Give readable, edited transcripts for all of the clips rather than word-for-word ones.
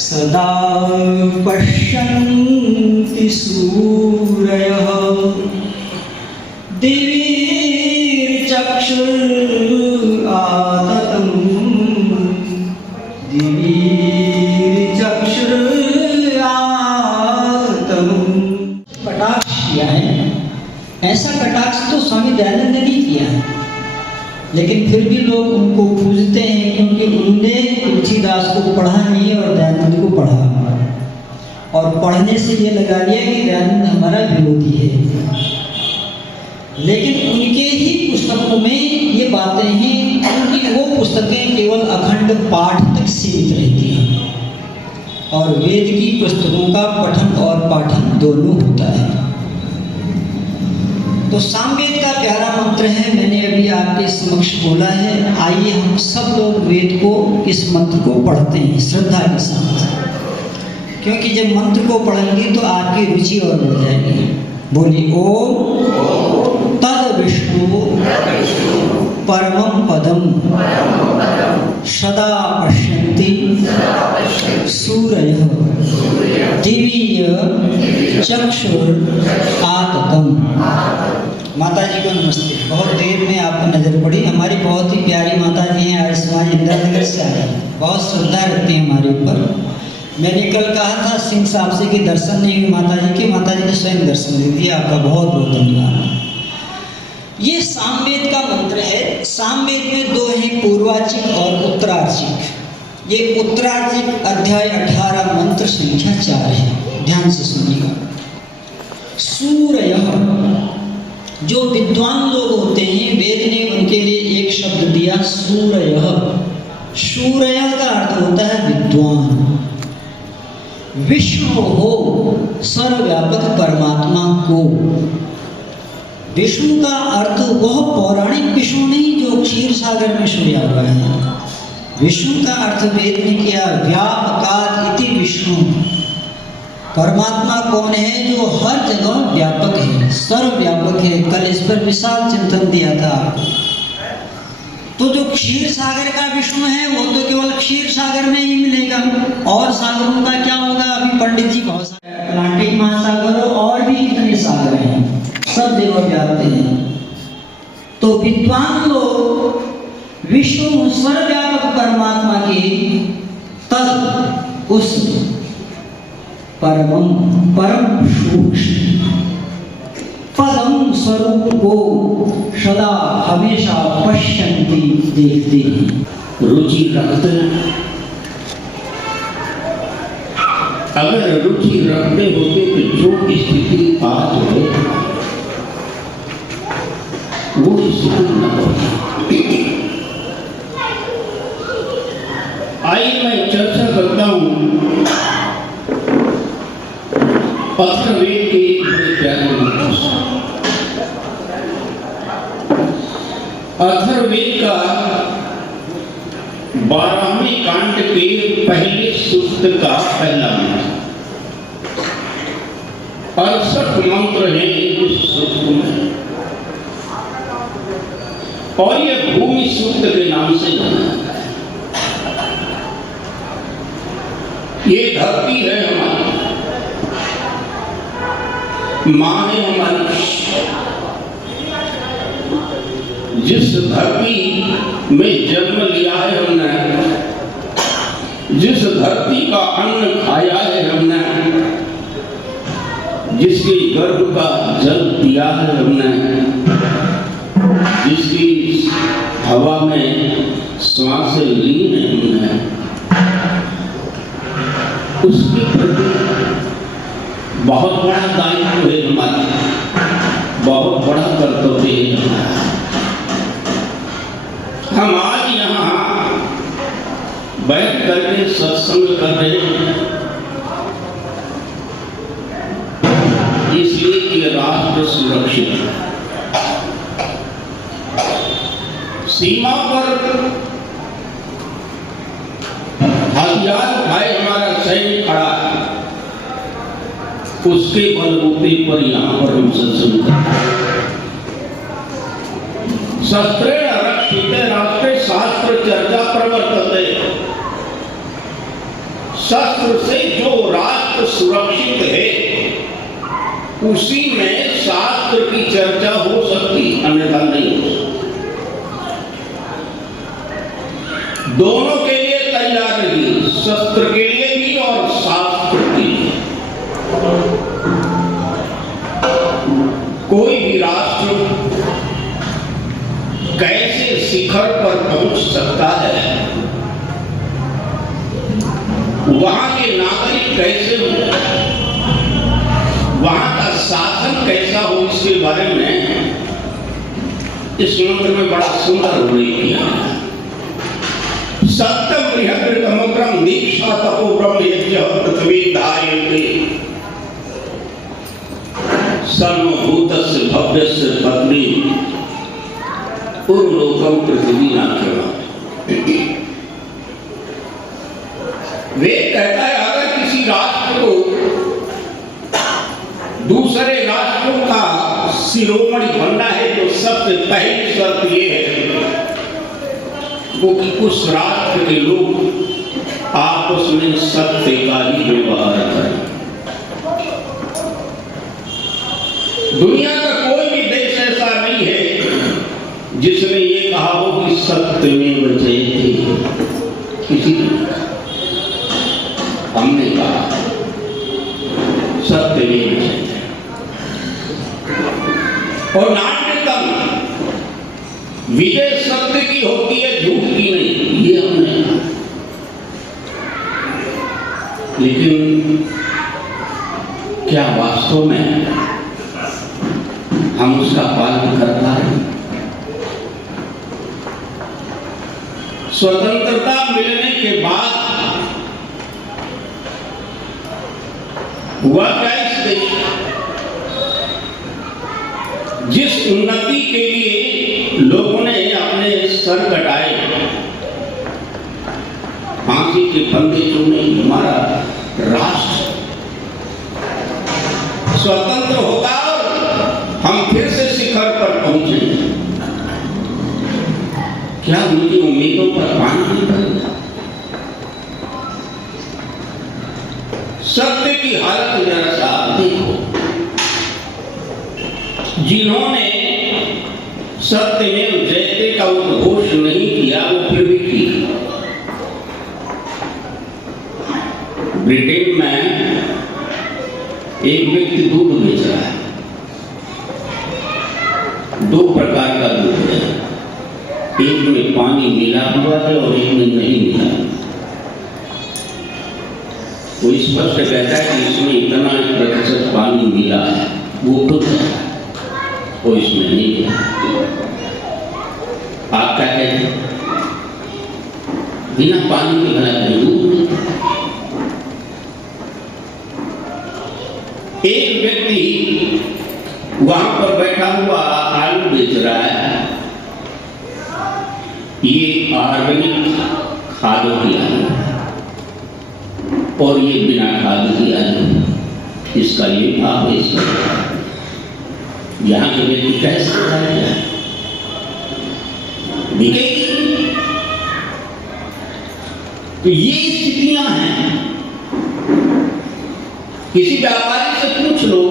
सदा पश्यन्ति सूरयः दिवीर्चक्षुराततं दिवीर्चक्षुरातम्। कटाक्ष किया है, ऐसा कटाक्ष तो स्वामी दयानंद ने नहीं किया, लेकिन फिर भी लोग उनको पूजते हैं क्योंकि उन्होंने तुलसीदास को पढ़ा नहीं और दयानंद को पढ़ा, और पढ़ने से ये लगा लिया कि दयानंद हमारा विरोधी है। लेकिन उनके ही पुस्तकों में ये बातें हैं, उनकी वो पुस्तकें केवल अखंड पाठ तक सीमित रहती हैं और वेद की पुस्तकों का पठन और पाठन दोनों होता है। तो सामवेद का प्यारा मंत्र है, मैंने अभी आपके समक्ष बोला है। आइए हम सब लोग वेद को, इस मंत्र को पढ़ते हैं श्रद्धा के साथ, क्योंकि जब मंत्र को पढ़ेंगे तो आपकी रुचि और बढ़ जाएगी। बोलिए ओम तद विष्णु परमं पदम सदा पश्यन्ति सूरयः दिव्य चक्षुराततं। माता जी को नमस्ते। बहुत देर में आपको नजर पड़ी, हमारी बहुत ही प्यारी माता जी हैं, आज समाज इंदिरानगर से आई, बहुत श्रद्धा रखती हैं हमारे ऊपर। मैंने कल कहा था सिंह साहब से कि दर्शन नहीं हुए माता जी के, माता जी ने स्वयं दर्शन दे दिया, आपका बहुत बहुत धन्यवाद। ये सामवेद का मंत्र है। सामवेद में दो हैं, पूर्वार्चिक और उत्तरार्चिक। ये उत्तरार्चिक अध्याय 18 मंत्र संख्या 4 है, ध्यान से सुनिएगा। सूरयः, जो विद्वान लोग होते हैं, वेद ने उनके लिए एक शब्द दिया सूरयः। सूरयः का अर्थ होता है विद्वान। विष्णु हो, सर्वव्यापक परमात्मा को। विष्णु का अर्थ वह पौराणिक विष्णु नहीं जो क्षीर सागर में सोया हुआ है। विष्णु का अर्थ वेद ने किया व्यापकात् इति विष्णु। परमात्मा कौन है? जो हर जगह व्यापक है, सर्वव्यापक है। कल इस पर विशाल चिंतन दिया था आपको। तो जो क्षीर सागर का विष्णु है वो तो केवल क्षीर सागर में ही मिलेगा, और सागरों का क्या होगा? अभी पंडित जी बहुत सारे अटलांटिक महासागर और भी कितने सागर हैं, सब जगह व्याप्त हैं। तो विद्वान लोग विष्णु सर्वव्यापक परमात्मा के तद उस परम सूक्ष्म पदम स्वरूप को सदा हमेशा पश्यन्ति, देखते हैं, रुचि रखते हैं। अगर रुचि रखते होते तो जो स्थिति आज है वो स्थिति न होती। आइए मैं चर्चा करता हूँ अथर्ववेद के एक बड़े प्यारे मंत्र से। अथर्ववेद का 12वें कांड के पहले सूक्त का पहला मंत्र। 68 मंत्र हैं इस सूक्त में, और यह भूमि सूक्त के नाम से जाना जाता है। ये धरती है हमारी, माँ है हमारी। जिस धरती में जन्म लिया है हमने, जिस धरती का अन्न खाया है हमने, जिसके गर्भ का जल पिया है हमने, जिसकी हवा में सांसें ली है हमने, उसके प्रति बहुत बड़ा दायित्व है हमारा, बहुत बड़ा कर्तव्य है हमारा। हम आज यहाँ बैठ करके सत्संग कर रहे हैं इसलिए कि राष्ट्र सुरक्षित है। सीमा पर हथियार उठाए हमारा सैनिक खड़ा है, उसके बलबूते पर यहाँ पर हम सत्संग करते हैं। शस्त्रेण रक्षिते राष्ट्रे शास्त्र चर्चा प्रवर्तते। शस्त्र से जो राष्ट्र सुरक्षित है उसी में शास्त्र की चर्चा हो सकती, अन्यथा नहीं हो सकती। दोनों के लिए तैयार रहिए, शस्त्र के लिए भी और शास्त्र के लिए। कोई भी राष्ट्र कैसे शिखर पर पहुंच सकता है, वहां के नागरिक कैसे हो, वहां का शासन कैसा हो, इसके बारे में इस मंत्र में बड़ा सुंदर उल्लेख किया है। सत्यम बृहद्रतमोग्रम दीक्षा तपो ब्रह्म यज्ञ पृथ्वी धायन्ते सर्वभूतस्य भव्यस्य पत्नी पूर्वलोकम पृथ्वी नाख्यवा। वेद कहता है अगर किसी राष्ट्र को दूसरे राष्ट्रों का शिरोमणि बनना है तो सबसे पहली शर्त यह है वो कि उस राष्ट्र के लोग आपस में सत्य का ही व्यवहार करें। दुनिया का कोई भी देश ऐसा नहीं है जिसने ये कहा हो कि सत्य में जयते, किसी ने हमने कहा सत्य में जयते। और नाट्यतम विजय सत्य की होती है, झूठ की नहीं, ये हमने कहा। लेकिन क्या वास्तव में हम उसका पालन कर पा रहे हैं? स्वतंत्रता मिलने के बाद हुआ क्या इस देश? जिस उन्नति के लिए लोगों ने अपने सर कटाए, फांसी के फंदे चुने, हमारा राष्ट्र स्वतंत्र होगा और हम फिर से शिखर पर पहुंचे। क्या सत्य की हालत जरा सा देखो। जिन्होंने सत्यमेव जयते का उद्घोष नहीं किया वो फिर भी किया। ब्रिटेन में एक व्यक्ति दूध बेच रहा है। दो प्रकार का दूध है, एक में पानी मिला हुआ है और एक में नहीं मिला। वो स्पष्ट कहता है कि इसमें इतना प्रतिशत पानी मिला है, वो खुद है, वो इसमें नहीं है। आप क्या कहते हैं? बिना पानी के भला दूध। एक व्यक्ति वहां पर बैठा हुआ आलू बेच रहा है। ये ऑर्गेनिक खाद की आलू और ये बिना खाद की आलू, इसका ये भाव है, इसका यहाँ के व्यक्ति कैसे जाएगा? बिकेगी। तो ये स्थितियां हैं। किसी व्यापारी से पूछ लो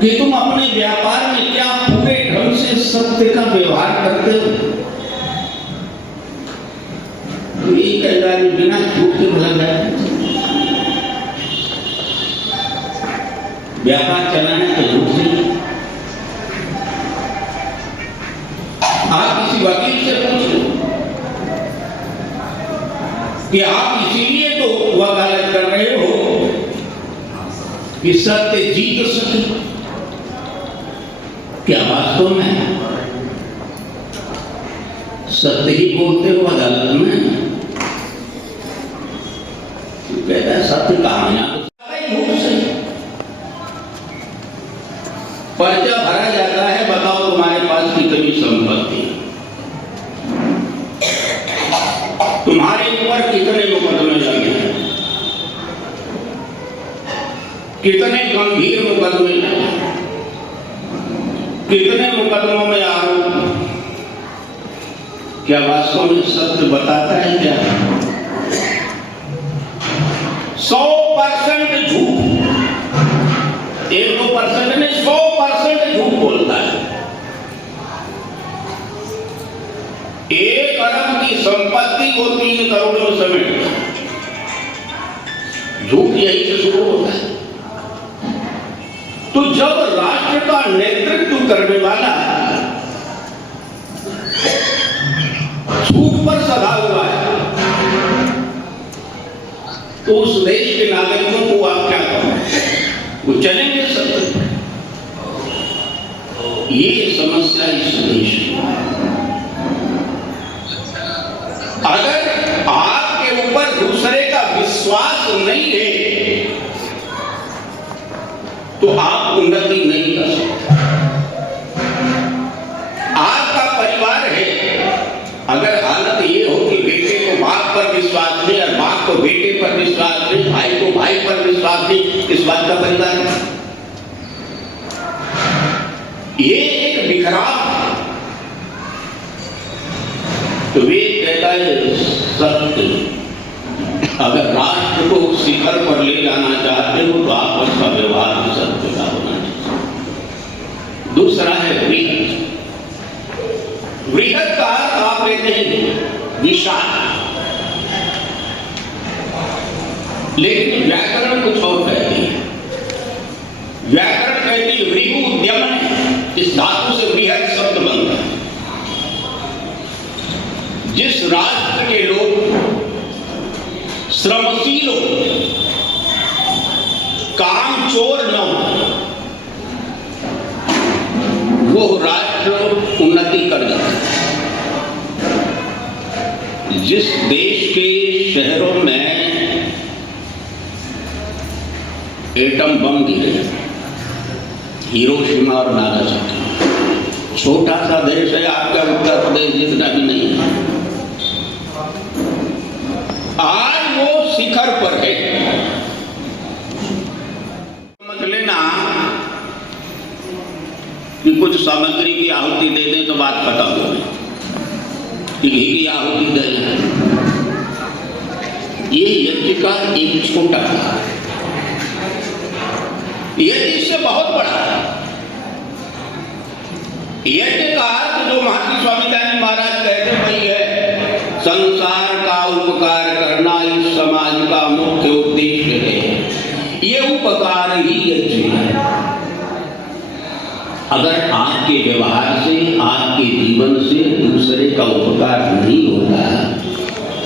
कि तुम अपने व्यापार में क्या पूरे ढंग से सत्य का व्यवहार करते हो? तो ये कहेगा कि बिना झूठ के भला जाए। व्यापार चलाना तो झूठ नहीं। आप किसी वकील से पूछ लो कि आप इसीलिए तो वकालत कर रहे हो कि सत्य जीत सके। क्या वास्तव में सत्य ही बोलते हो अदालत में? कहता है सत्य कहाँ है? झूठ से पर्चा भरा जाता है, बताओ तुम्हारे पास कितनी संपत्ति, तुम्हारे ऊपर कितने मुकदमे लगे, कितने गंभीर मुकदमे लगे, कितने मुकदमों में आरोप। क्या वास्तव में सत्य बताता है? क्या 100% झूठ, 1-2% नहीं, 100% झूठ बोलता है। 1 अरब की संपत्ति को 3 करोड़ में समेट, झूठ यही से शुरू होता है। तो जब राष्ट्र का नेतृत्व करने वाला झूठ पर सधा हुआ है, तो उस देश के नागरिकों को आप क्या कहोगे? वो चलेंगे सत्य? ये समस्या इस देश में। अगर आपके ऊपर दूसरे का विश्वास नहीं है तो आप उन्नति नहीं कर सकते। आपका परिवार है, अगर हालत ये हो कि बेटे को बाप पर विश्वास नहीं और बाप को बेटे पर विश्वास नहीं, भाई को भाई पर विश्वास नहीं, किस बात का परिवार है? ये एक बिखराव। तो वेद कहता है सत्य। अगर राष्ट्र को शिखर पर ले जाना चाहते हो तो आपस का व्यवहार भी सत्य का होना चाहिए। दूसरा है वृहत। वृहत का अर्थ आप लेते हैं विशाल, लेकिन व्याकरण कुछ और कहती है। व्याकरण कहती है वृहु उद्यमन, इस धातु से वृहत शब्द बनता है। जिस राष्ट्र के लोग श्रमशील हो, काम चोर न हो, वो राष्ट्र उन्नति कर जाता है। जिस देश के शहरों में एटम बम गिरे, हिरोशिमा और नागासाकी, छोटा सा देश है आपका उत्तर प्रदेश जितना भी नहीं है, आज वो शिखर पर है। समझ लेना कि कुछ सामग्री की आहुति दे दें तो बात खत्म हो गई। घी की आहुति दे, ये यज्ञ का एक छोटा भाग, यज्ञ इससे बहुत बड़ा है। यज्ञ का अर्थ जो महर्षि स्वामी दयानंद महाराज कहते वही है, संसार का उपकार करना इस समाज का मुख्य उद्देश्य है। ये उपकार ही यज्ञ है। अगर आपके व्यवहार से, आपके जीवन से दूसरे का उपकार नहीं होता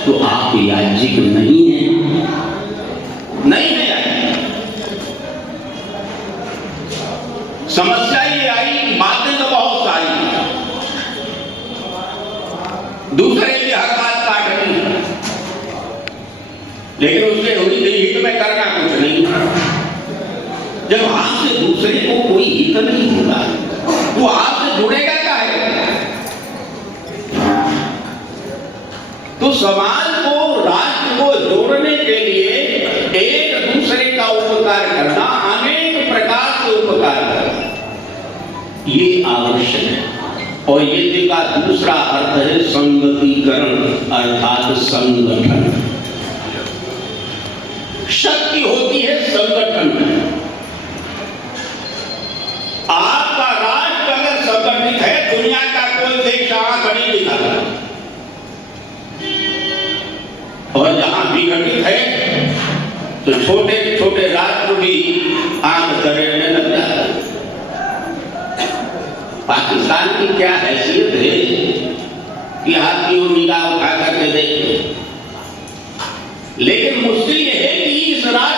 तो आप याज्ञिक नहीं है, नहीं है। समस्या ये आई, बातें तो बहुत सारी, दूसरे की हर बात काटनी, लेकिन उसके हित में करना कुछ नहीं। जब आपसे दूसरे को कोई हित नहीं होगा तो आपसे जुड़ेगा क्या है? तो समाज को, राष्ट्र को जोड़ने के लिए एक दूसरे का उपकार करना, अनेक प्रकार से उपकार करना, ये आवश्यक है। और यज्ञ का दूसरा अर्थ है संगतिकरण, अर्थात संगठन। शक्ति होती है संगठन में। आपका राष्ट्र अगर संगठित है, दुनिया का कोई देश आंख नहीं दिखाता, और जहां विघटित है तो छोटे छोटे राष्ट्र भी आंख दरेड़ने लग जाते हैं। पाकिस्तान की क्या हैसियत है कि आप की निगाह उठा करके देखें, लेकिन मुश्किल यह है कि इस राष्ट्र